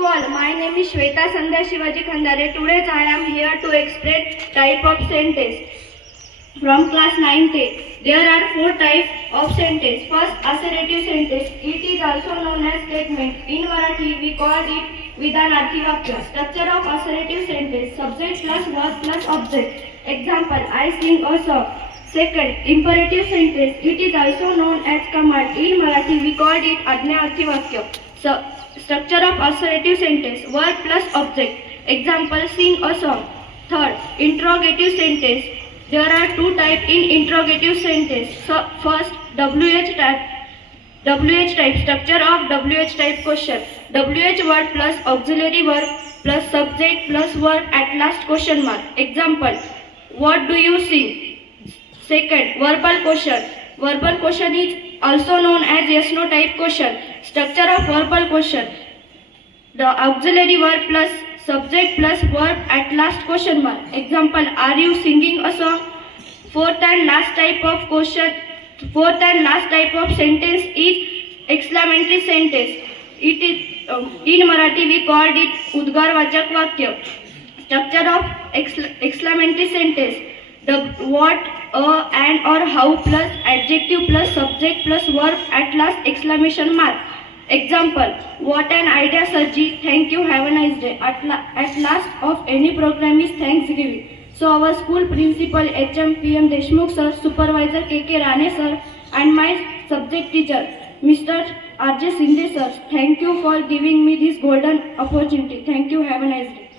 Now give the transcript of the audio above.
All, my name is Shweta Sandhya Shivaji Khandare. Today I am here to explain type of sentence from class 9th. There are four types of sentence. First, assertive sentence. It is also known as statement. In Marathi, we call it Vidanarthi Vakya. Structure of assertive sentence: subject plus verb plus object. Example: I sing a song. Second, imperative sentence. It is also known as command. In Marathi, we call it Ajnaarthi Vakya. Structure of assertive sentence: verb plus object. Example: sing a song. Third, interrogative sentence. There are two types in interrogative sentence. First, WH type. WH type. Structure of WH type question: WH word plus auxiliary verb plus subject plus verb at last question mark. Example: what do you sing? Second, verbal question. Verbal question is also known as yes no type question. Structure of verbal question: the auxiliary verb plus subject plus verb at last question mark. Example: are you singing a song? Fourth and last type of sentence is exclamatory sentence. It is in Marathi we called it Udgarvachak Vakya. Structure of exclamatory sentence: the what, and or how plus adjective plus subject plus verb at last exclamation mark. Example: what an idea, Sarji. Thank you. Have a nice day. At last of any program is Thanksgiving. So our school principal HM PM Deshmukh sir, supervisor KK Rane sir, and my subject teacher Mr. RJ Sinde sir, thank you for giving me this golden opportunity. Thank you. Have a nice day.